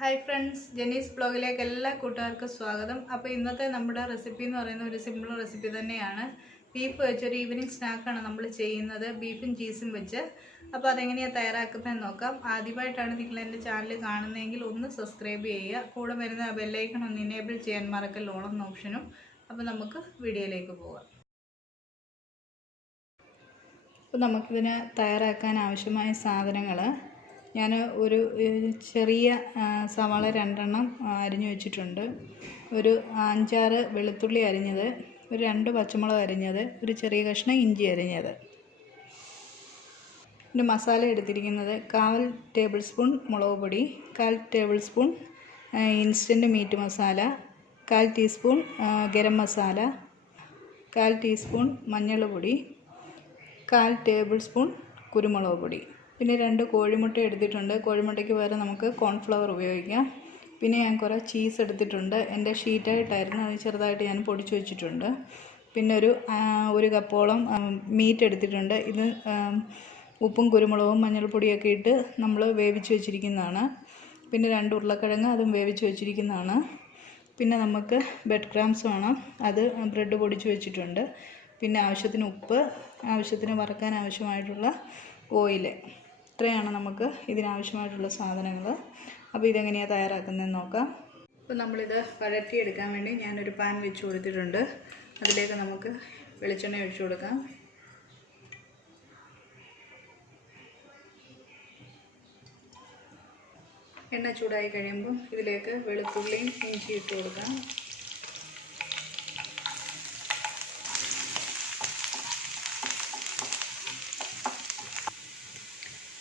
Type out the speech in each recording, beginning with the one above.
Hi friends, JENY'S blogിലേക്ക് എല്ലാ കൂട്ടുകാർക്കും സ്വാഗതം. അപ്പോൾ ഇന്നത്തെ നമ്മുടെ റെസിപ്പി എന്ന് പറയുന്നത് ഒരു സിമ്പിൾ റെസിപ്പി തന്നെയാണ്. ബീഫ് വെച്ച് ഒരു ഈവനിംഗ് സ്നാക്കാണ് നമ്മൾ ചെയ്യുന്നത്, ബീഫും ചീസും വെച്ച്. അപ്പോൾ അതെങ്ങനെയാണ് തയ്യാറാക്കുന്നതെന്ന് നോക്കാം. ആദ്യമായിട്ടാണ് നിങ്ങൾ എൻ്റെ ചാനൽ കാണുന്നതെങ്കിൽ ഒന്ന് സബ്സ്ക്രൈബ് ചെയ്യുക. കൂടെ വരുന്ന ബെല്ലൈക്കൺ ഒന്ന് എനേബിൾ ചെയ്യാൻ മറക്കല്ല, ഓൾ എന്ന ഓപ്ഷനും. അപ്പോൾ നമുക്ക് വീഡിയോയിലേക്ക് പോകാം. അപ്പോൾ നമുക്കിതിന് തയ്യാറാക്കാൻ ആവശ്യമായ സാധനങ്ങൾ ഞാൻ ഒരു ചെറിയ സവാള 2 എണ്ണം അരിഞ്ഞു വെച്ചിട്ടുണ്ട്, ഒരു 5-6 വെളുത്തുള്ളി അരിഞ്ഞത്, ഒരു 2 പച്ചമുളക് അരിഞ്ഞത്, ഒരു ചെറിയ കഷ്ണം ഇഞ്ചി അരിഞ്ഞത്. പിന്നെ മസാല എടുത്തിരിക്കുന്നത് 1/4 ടേബിൾ സ്പൂൺ മുളക് പൊടി, 1/4 table spoon instant meat masala, 1/4 teaspoon garam masala, 1/4 teaspoon മഞ്ഞൾപ്പൊടി, 1/4 ടേബിൾ സ്പൂൺ കുരുമുളക് പൊടി. പിന്നെ 2 കോഴിമുട്ട എടുത്തിട്ടുണ്ട്. കോഴിമുട്ടയ്ക്ക് പകരം നമുക്ക് കോൺഫ്ലവർ ഉപയോഗിക്കാം. പിന്നെ ഞാൻ കുറേ ചീസ് എടുത്തിട്ടുണ്ട്. എൻ്റെ ഷീറ്റായിട്ടായിരുന്നു, അത് ചെറുതായിട്ട് ഞാൻ പൊടിച്ചു വെച്ചിട്ടുണ്ട്. പിന്നെ ഒരു കപ്പോളം മീറ്റ് എടുത്തിട്ടുണ്ട്. ഇത് ഉപ്പും കുരുമുളകും മഞ്ഞൾപ്പൊടിയൊക്കെ ഇട്ട് നമ്മൾ വേവിച്ച് വെച്ചിരിക്കുന്നതാണ്. പിന്നെ 2 ഉരുളക്കിഴങ്ങ്, അതും വേവിച്ച് വെച്ചിരിക്കുന്നതാണ്. പിന്നെ നമുക്ക് ബ്രെഡ് ക്രംസ് വേണം, അത് ബ്രെഡ് പൊടിച്ച് വെച്ചിട്ടുണ്ട്. പിന്നെ ആവശ്യത്തിന് ഉപ്പ്, ആവശ്യത്തിന് വറുക്കാൻ ആവശ്യമായിട്ടുള്ള ഓയിൽ. ഇത്രയാണ് നമുക്ക് ഇതിനാവശ്യമായിട്ടുള്ള സാധനങ്ങൾ. അപ്പോൾ ഇതെങ്ങനെയാണ് തയ്യാറാക്കുന്നതെന്ന് നോക്കാം. അപ്പോൾ നമ്മളിത് വഴറ്റിയെടുക്കാൻ വേണ്ടി ഞാനൊരു പാൻ വെച്ച് കൊടുത്തിട്ടുണ്ട്. അതിലേക്ക് നമുക്ക് വെളിച്ചെണ്ണ ഒഴിച്ചു കൊടുക്കാം. എണ്ണ ചൂടായി കഴിയുമ്പോൾ ഇതിലേക്ക് വെളുത്തുള്ളിയും ഇഞ്ചി ഇട്ട് കൊടുക്കാം.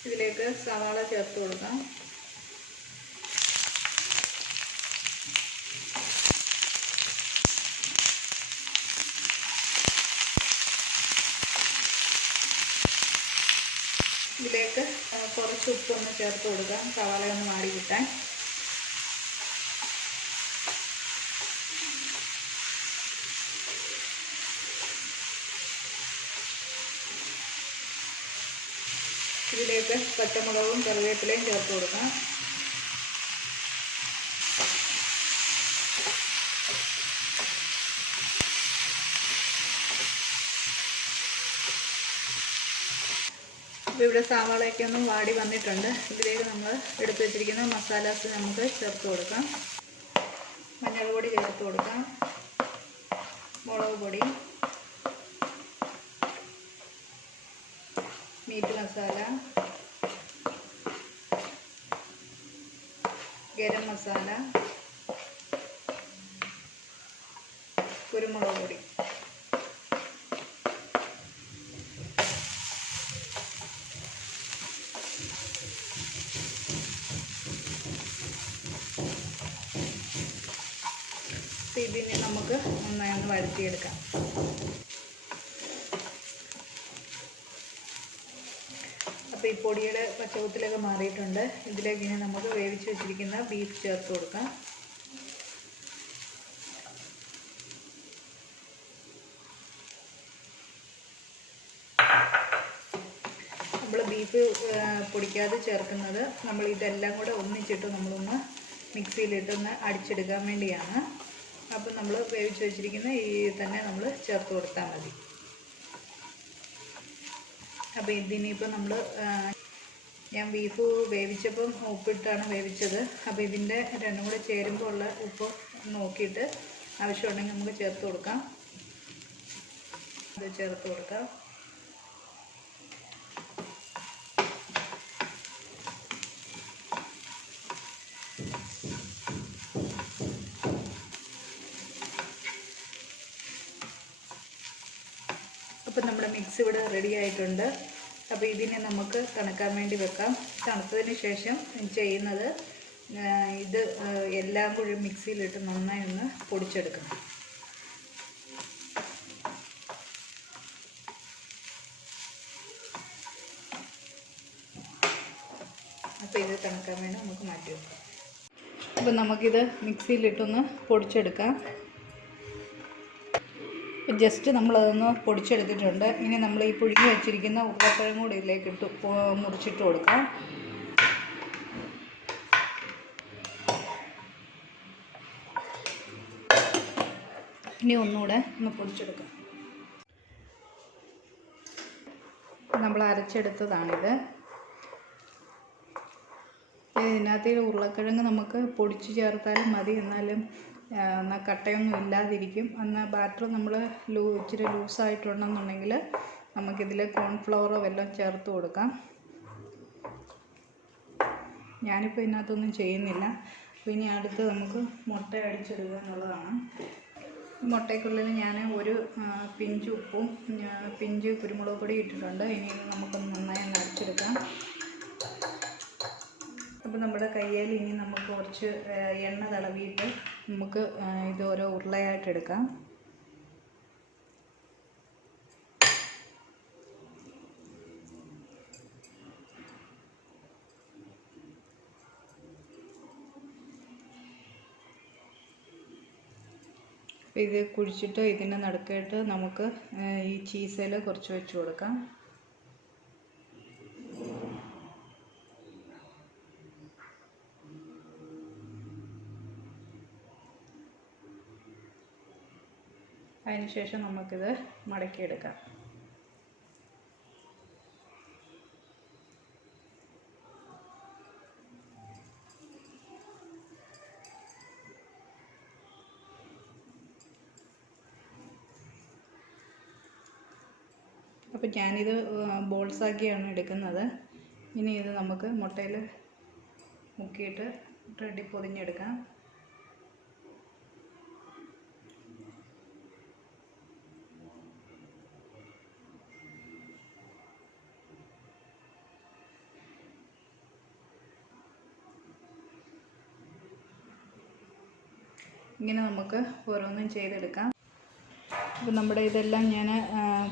ഇതിലേക്ക് സവാള ചേർത്ത് കൊടുക്കാം. ഇതിലേക്ക് കുറച്ച് ഉപ്പൊന്ന് ചേർത്ത് കൊടുക്കാം, സവാളയൊന്ന് മാറി കിട്ടാൻ. ഇതിലേക്ക് പച്ചമുളകും കറിവേപ്പിലയും ചേർത്ത് കൊടുക്കാം. അപ്പോൾ ഇവിടെ സവാളയൊക്കെ ഒന്ന് വാടി വന്നിട്ടുണ്ട്. ഇതിലേക്ക് നമ്മൾ എടുത്തു വെച്ചിരിക്കുന്ന മസാലാസ് നമുക്ക് ചേർത്ത് കൊടുക്കാം. മഞ്ഞൾ പൊടി ചേർത്ത് കൊടുക്കാം, മുളക് പൊടി, മീറ്റ് മസാല, ഗരം മസാല, കുരുമുളക് പൊടി. ഇതിനെ നമുക്ക് നന്നായി ഒന്ന് വഴറ്റിയെടുക്കാം. അപ്പോൾ ഈ പൊടിയുടെ പച്ചവത്തിലൊക്കെ മാറിയിട്ടുണ്ട്. ഇതിലേക്ക് ഇനി നമുക്ക് വേവിച്ച് വെച്ചിരിക്കുന്ന ബീഫ് ചേർത്ത് കൊടുക്കാം. നമ്മൾ ബീഫ് പൊടിക്കാതെ ചേർക്കുന്നത് നമ്മൾ ഇതെല്ലാം കൂടെ ഒന്നിച്ചിട്ട് നമ്മളൊന്ന് മിക്സിയിലിട്ടൊന്ന് അടിച്ചെടുക്കാൻ വേണ്ടിയാണ്. അപ്പം നമ്മൾ വേവിച്ച് വെച്ചിരിക്കുന്ന ഈ തന്നെ നമ്മൾ ചേർത്ത് കൊടുത്താൽ മതി. അപ്പോൾ ഇതിനിപ്പോൾ ഞാൻ ബീഫ് വേവിച്ചപ്പം ഉപ്പിട്ടാണ് വേവിച്ചത്. അപ്പോൾ ഇതിൻ്റെ രണ്ടും കൂടെ ചേരുമ്പോൾ ഉള്ള ഉപ്പ് നോക്കിയിട്ട് ആവശ്യമുണ്ടെങ്കിൽ നമുക്ക് ചേർത്ത് കൊടുക്കാം. അത് ചേർത്ത് കൊടുക്കാം. അപ്പം നമ്മുടെ മിക്സ് ഇവിടെ റെഡി ആയിട്ടുണ്ട്. അപ്പോൾ ഇതിനെ നമുക്ക് തണുക്കാൻ വേണ്ടി വെക്കാം. തണുത്തതിന് ശേഷം ചെയ്യുന്നത് ഇത് എല്ലാം കൂടി മിക്സിയിലിട്ട് നന്നായി ഒന്ന് പൊടിച്ചെടുക്കണം. അപ്പോൾ ഇത് തണുക്കാൻ വേണ്ടി നമുക്ക് മാറ്റി വെക്കാം. അപ്പോൾ നമുക്കിത് മിക്സിയിലിട്ടൊന്ന് പൊടിച്ചെടുക്കാം. ജസ്റ്റ് നമ്മളതൊന്ന് പൊടിച്ചെടുത്തിട്ടുണ്ട്. ഇനി നമ്മൾ ഈ പുഴുങ്ങി വെച്ചിരിക്കുന്ന ഉരുളക്കിഴങ്ങ് കൂടി ഇതിലേക്ക് മുറിച്ചിട്ട് കൊടുക്കാം. ഇനി ഒന്നുകൂടെ ഒന്ന് പൊടിച്ചെടുക്കാം. നമ്മൾ അരച്ചെടുത്തതാണിത്. ഇതിനകത്ത് ഉരുളക്കിഴങ്ങ് നമുക്ക് പൊടിച്ച് ചേർത്താലും മതി, എന്നാലും എന്നാൽ കട്ടയൊന്നും ഇല്ലാതിരിക്കും. എന്നാൽ ബാറ്റർ നമ്മൾ ഇച്ചിരി ലൂസായിട്ടുണ്ടെന്നുണ്ടെങ്കിൽ നമുക്കിതിൽ കോൺഫ്ലവറോ വല്ലതും ചേർത്ത് കൊടുക്കാം. ഞാനിപ്പോൾ ഇതിനകത്തൊന്നും ചെയ്യുന്നില്ല. അപ്പോൾ ഇനി അടുത്ത് നമുക്ക് മുട്ട അടിച്ചെടുക്കുക എന്നുള്ളതാണ്. മുട്ടയ്ക്കുള്ളിൽ ഞാൻ ഒരു പിഞ്ച് ഉപ്പും പിഞ്ച് കുരുമുളക് പൊടി ഇട്ടിട്ടുണ്ട്. ഇനി നമുക്കൊന്ന് നന്നായി അരച്ചെടുക്കാം. അപ്പോൾ നമ്മുടെ കയ്യിൽ ഇനി നമുക്ക് കുറച്ച് എണ്ണ തടവിയിട്ട് നമുക്ക് ഇത് ഓരോ ഉരുളയായിട്ടെടുക്കാം. ഇത് കുഴിച്ചിട്ട് ഇതിൻ്റെ നടുക്കായിട്ട് നമുക്ക് ഈ ചീസയിൽ കുറച്ച് വെച്ച് കൊടുക്കാം. അതിനുശേഷം നമുക്കിത് മടക്കിയെടുക്കാം. അപ്പോൾ ഞാനിത് ബോൾസാക്കിയാണ് എടുക്കുന്നത്. ഇനി ഇത് നമുക്ക് മുട്ടയിൽ മുക്കിയിട്ട് റെഡി പൊതിഞ്ഞെടുക്കാം. ഇങ്ങനെ നമുക്ക് ഓരോന്നും ചെയ്തെടുക്കാം. അപ്പോൾ നമ്മുടെ ഇതെല്ലാം ഞാൻ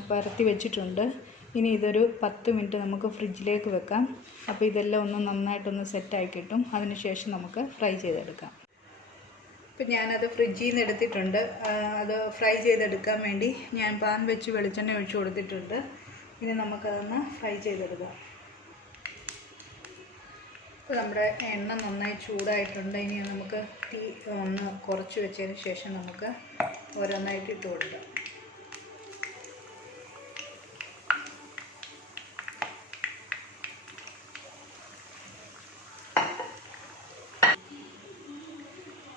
പരത്തി വെച്ചിട്ടുണ്ട്. ഇനി ഇതൊരു 10 മിനിറ്റ് നമുക്ക് ഫ്രിഡ്ജിലേക്ക് വെക്കാം. അപ്പോൾ ഇതെല്ലാം ഒന്ന് നന്നായിട്ടൊന്ന് സെറ്റായി കിട്ടും. അതിനുശേഷം നമുക്ക് ഫ്രൈ ചെയ്തെടുക്കാം. ഇപ്പം ഞാനത് ഫ്രിഡ്ജിൽ നിന്ന് എടുത്തിട്ടുണ്ട്. അത് ഫ്രൈ ചെയ്തെടുക്കാൻ വേണ്ടി ഞാൻ പാൻ വെച്ച് വെളിച്ചെണ്ണ ഒഴിച്ച് കൊടുത്തിട്ടുണ്ട്. ഇനി നമുക്കതൊന്ന് ഫ്രൈ ചെയ്തെടുക്കാം. ഇപ്പോൾ നമ്മുടെ എണ്ണ നന്നായി ചൂടായിട്ടുണ്ട്. ഇനി നമുക്ക് തീ ഒന്ന് കുറച്ച് വെച്ചതിന് ശേഷം നമുക്ക് ഓരോന്നായിട്ട് ഇട്ട് കൊടുക്കാം.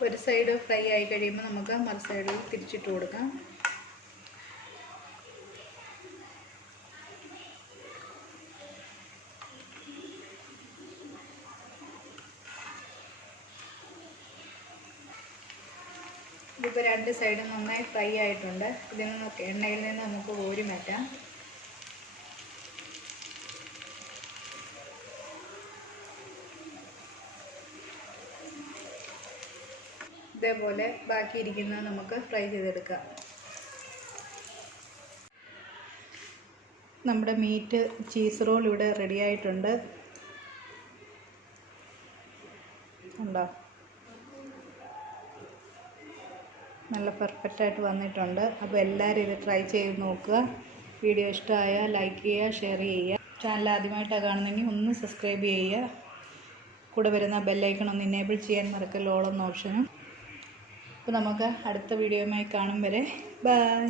ഒരു സൈഡ് ഫ്രൈ ആയി കഴിയുമ്പോൾ നമുക്ക് മറു സൈഡിൽ തിരിച്ചിട്ട് കൊടുക്കാം. ഇതിപ്പോൾ 2 സൈഡും നന്നായി ഫ്രൈ ആയിട്ടുണ്ട്. ഇതിൽ നിന്നൊക്കെ എണ്ണയിൽ നിന്ന് നമുക്ക് കോരി മാറ്റാം. ഇതേപോലെ ബാക്കിയിരിക്കുന്നത് നമുക്ക് ഫ്രൈ ചെയ്തെടുക്കാം. നമ്മുടെ മീറ്റ് ചീസ് റോൾ ഇവിടെ റെഡി ആയിട്ടുണ്ട്. ഉണ്ടോ? നല്ല പെർഫെക്റ്റായിട്ട് വന്നിട്ടുണ്ട്. അപ്പോൾ എല്ലാവരും ഇത് ട്രൈ ചെയ്ത് നോക്കുക. വീഡിയോ ഇഷ്ടമായാൽ ലൈക്ക് ചെയ്യുക, ഷെയർ ചെയ്യുക. ചാനൽ ആദ്യമായിട്ടാണ് കാണുന്നതെങ്കിൽ ഒന്ന് സബ്സ്ക്രൈബ് ചെയ്യുക. കൂടെ വരുന്ന ബെല്ലൈക്കൺ ഒന്ന് ഇനേബിൾ ചെയ്യാൻ മറക്കല്ല, ഓൾ എന്ന ഓപ്ഷനും. അപ്പോൾ നമുക്ക് അടുത്ത വീഡിയോയുമായി കാണും വരെ ബൈ.